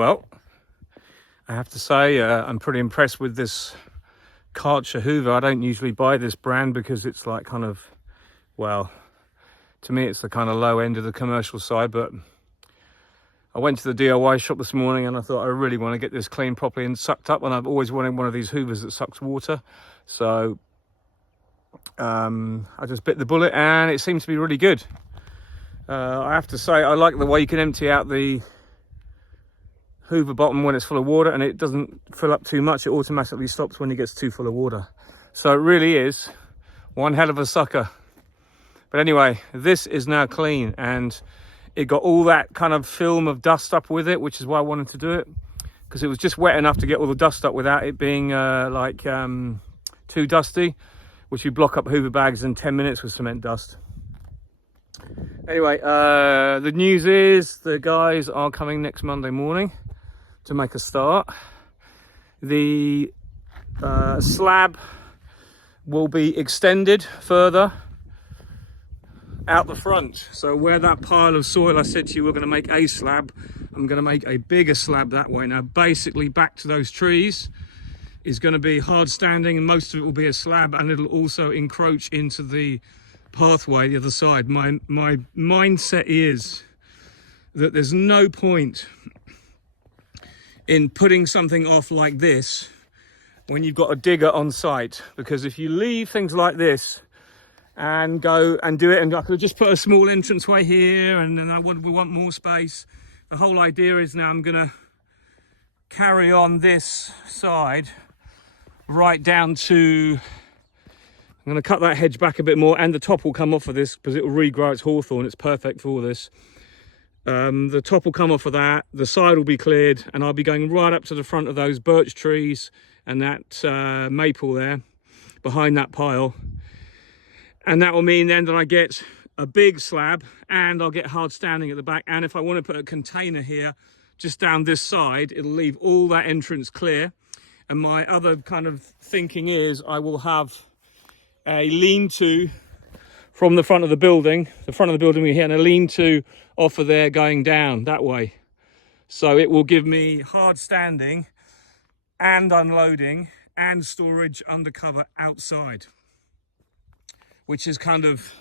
Well, I have to say I'm pretty impressed with this Karcher Hoover. I don't usually buy this brand because it's like kind of, well, to me it's the kind of low end of the commercial side, but I went to the DIY shop this morning and I thought I really want to get this cleaned properly and sucked up, and I've always wanted one of these Hoovers that sucks water. So I just bit the bullet and it seems to be really good. I have to say I like the way you can empty out the Hoover bottom when it's full of water and it doesn't fill up too much. It automatically stops when it gets too full of water. So it really is one hell of a sucker. But anyway, this is now clean and it got all that kind of film of dust up with it, which is why I wanted to do it, because it was just wet enough to get all the dust up without it being too dusty, which you block up Hoover bags in 10 minutes with cement dust. Anyway, the news is the guys are coming next Monday morning to make a start. The slab will be extended further out the front. So where that pile of soil I said to you we're going to make a slab, I'm going to make a bigger slab that way. Now basically back to those trees is going to be hard standing and most of it will be a slab, and it'll also encroach into the pathway the other side. My mindset is that there's no point in putting something off like this when you've got a digger on site, because if you leave things like this and go and do it, and I could just put a small entranceway here and then we want more space. The whole idea is now I'm going to carry on this side right down to, I'm going to cut that hedge back a bit more, and the top will come off of this because it will regrow. It's hawthorn, it's perfect for this. The top will come off of that, the side will be cleared, and I'll be going right up to the front of those birch trees and that maple there behind that pile. And that will mean then that I get a big slab and I'll get hard standing at the back. And if I want to put a container here just down this side, it'll leave all that entrance clear. And my other kind of thinking is I will have a lean-to from the front of the building we're here, and a lean-to off of there going down that way. So it will give me hard standing and unloading and storage undercover outside, which is kind of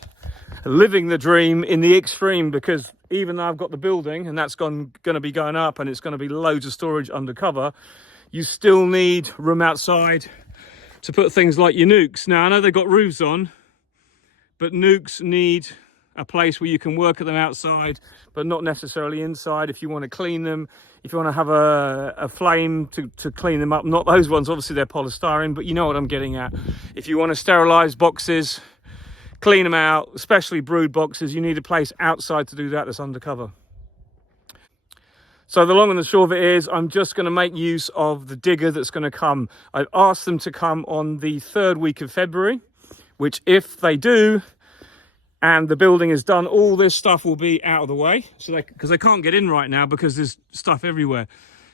living the dream in the extreme, because even though I've got the building and that's going to be going up and it's going to be loads of storage undercover, you still need room outside to put things like your nukes. Now I know they've got roofs on, but nukes need a place where you can work at them outside, but not necessarily inside. If you want to clean them, if you want to have a flame to clean them up, not those ones, obviously they're polystyrene, but you know what I'm getting at. If you want to sterilize boxes, clean them out, especially brood boxes, you need a place outside to do that that's undercover. So the long and the short of it is I'm just going to make use of the digger that's going to come. I've asked them to come on the 3rd week of February, which if they do and the building is done, all this stuff will be out of the way. So because they can't get in right now because there's stuff everywhere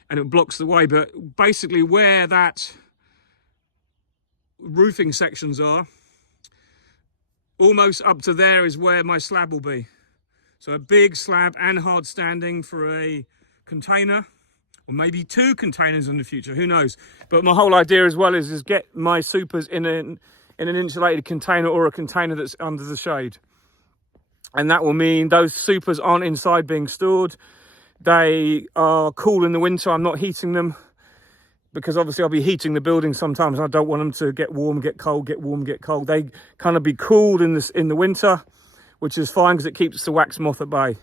and it blocks the way. But basically where that roofing sections are, almost up to there is where my slab will be. So a big slab and hard standing for a container, or maybe 2 containers in the future, who knows. But my whole idea as well is get my supers in an insulated container, or a container that's under the shade. And that will mean those supers aren't inside being stored. They are cool in the winter. I'm not heating them, because obviously I'll be heating the building sometimes. I don't want them to get warm, get cold, get warm, get cold. They kind of be cooled in the winter, which is fine because it keeps the wax moth at bay.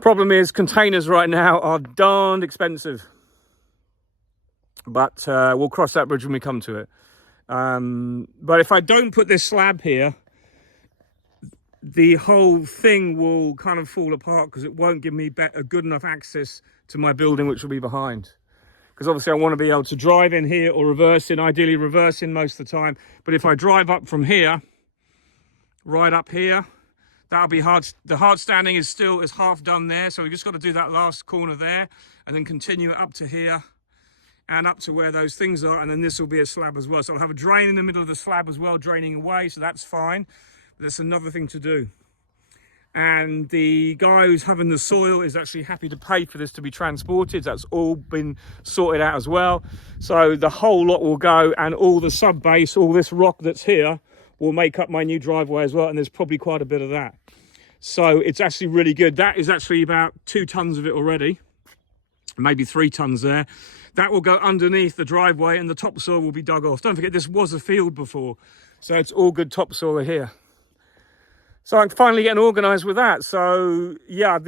Problem is containers right now are darned expensive, but we'll cross that bridge when we come to it. But if I don't put this slab here, the whole thing will kind of fall apart because it won't give me a good enough access to my building, which will be behind. Because obviously I want to be able to drive in here or reverse in, ideally reverse in most of the time. But if I drive up from here, right up here, that'll be hard. The hard standing is half done there. So we just got to do that last corner there and then continue it up to here and up to where those things are. And then this will be a slab as well. So I'll have a drain in the middle of the slab as well, draining away. So that's fine. But that's another thing to do. and the guy who's having the soil is actually happy to pay for this to be transported. That's all been sorted out as well. So the whole lot will go, and all the sub base, all this rock that's here, will make up my new driveway as well, and there's probably quite a bit of that. So it's actually really good. That is actually about 2 tons of it already, maybe 3 tons there. That will go underneath the driveway, and the topsoil will be dug off. Don't forget, this was a field before, so it's all good topsoil here. So I'm finally getting organised with that. So yeah,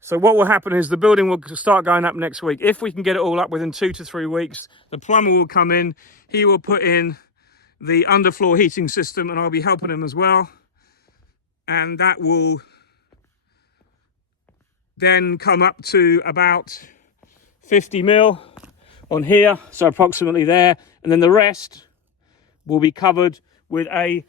so what will happen is the building will start going up next week. If we can get it all up within 2 to 3 weeks, the plumber will come in. He will put in the underfloor heating system, and I'll be helping him as well. And that will then come up to about 50 mil on here, so approximately there. And then the rest will be covered with a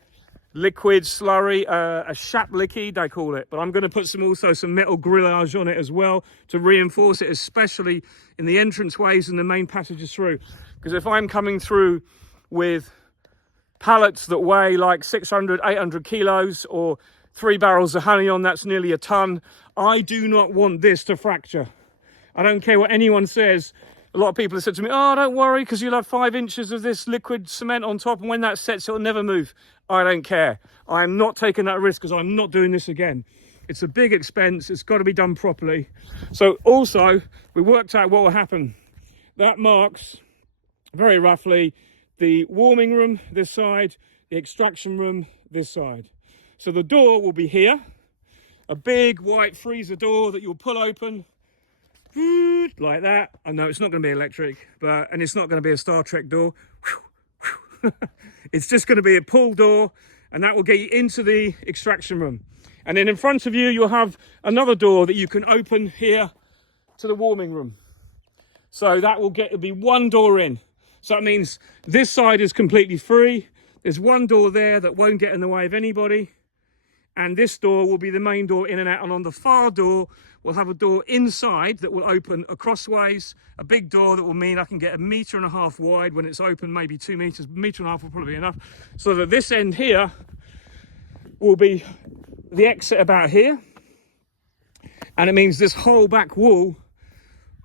liquid slurry, a shaplicky they call it, but I'm going to put also some metal grillage on it as well to reinforce it, especially in the entranceways and the main passages through. Because if I'm coming through with pallets that weigh like 600, 800 kilos, or 3 barrels of honey on, that's nearly a ton, I do not want this to fracture. I don't care what anyone says. A lot of people have said to me, oh, don't worry, because you'll have 5 inches of this liquid cement on top, and when that sets, it'll never move. I don't care. I'm not taking that risk, because I'm not doing this again. It's a big expense. It's got to be done properly. So also, we worked out what will happen. That marks, very roughly, the warming room this side, the extraction room this side. So the door will be here, a big white freezer door that you'll pull open, like that. I know it's not going to be electric, and it's not going to be a Star Trek door. It's just going to be a pull door, and that will get you into the extraction room. And then in front of you, you'll have another door that you can open here to the warming room. So that will be 1 door in. So that means this side is completely free. There's 1 door there that won't get in the way of anybody. And this door will be the main door in and out. And on the far door, we'll have a door inside that will open acrossways, a big door that will mean I can get 1.5 meters wide when it's open, maybe 2 meters. 1.5 meters will probably be enough. So that this end here will be the exit about here. And it means this whole back wall,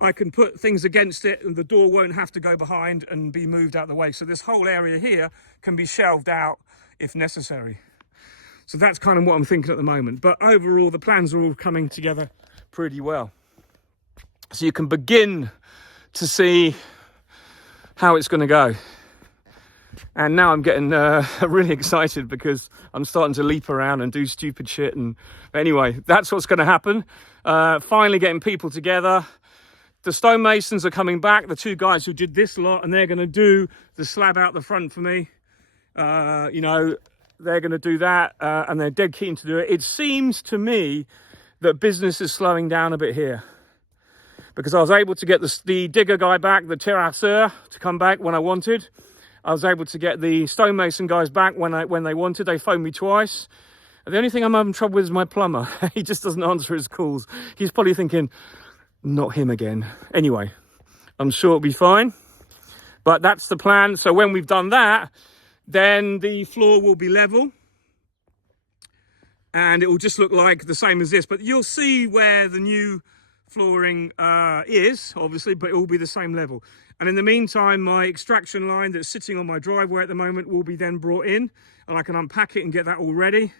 I can put things against it, and the door won't have to go behind and be moved out of the way. So this whole area here can be shelved out if necessary. So that's kind of what I'm thinking at the moment. But overall, the plans are all coming together pretty well. So you can begin to see how it's going to go. And now I'm getting really excited, because I'm starting to leap around and do stupid shit. And anyway, that's what's going to happen. Finally getting people together. The stonemasons are coming back, the 2 guys who did this lot, and they're going to do the slab out the front for me. You know, they're going to do that, and they're dead keen to do it. It seems to me that business is slowing down a bit here, because I was able to get the digger guy back, the terrasseur, to come back when I wanted. I was able to get the stonemason guys back when they wanted. They phoned me twice. The only thing I'm having trouble with is my plumber. He just doesn't answer his calls. He's probably thinking, not him again. Anyway, I'm sure it'll be fine. But that's the plan. So when we've done that, then the floor will be level, and it will just look like the same as this. But you'll see where the new flooring is, obviously, but it will be the same level. And in the meantime, my extraction line that's sitting on my driveway at the moment will be then brought in, and I can unpack it and get that all ready.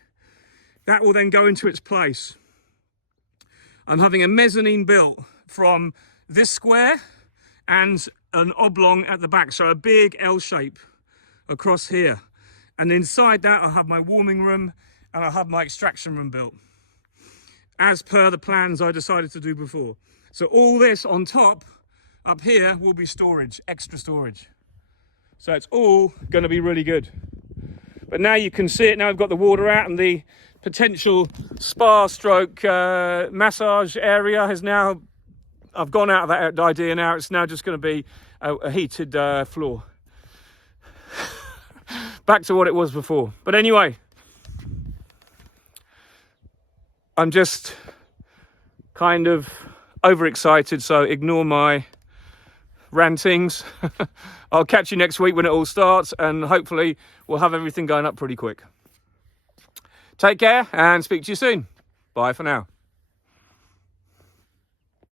That will then go into its place. I'm having a mezzanine built from this square and an oblong at the back, so a big L shape across here. And inside that, I'll have my warming room, and I'll have my extraction room built, as per the plans I decided to do before. So all this on top, up here, will be storage, extra storage. So it's all going to be really good. But now you can see it. Now I've got the water out, and the potential spa stroke massage area has now, I've gone out of that idea now. It's now just going to be a heated floor. Back to what it was before. But anyway, I'm just kind of overexcited, so ignore my rantings. I'll catch you next week when it all starts, and hopefully we'll have everything going up pretty quick. Take care and speak to you soon. Bye for now.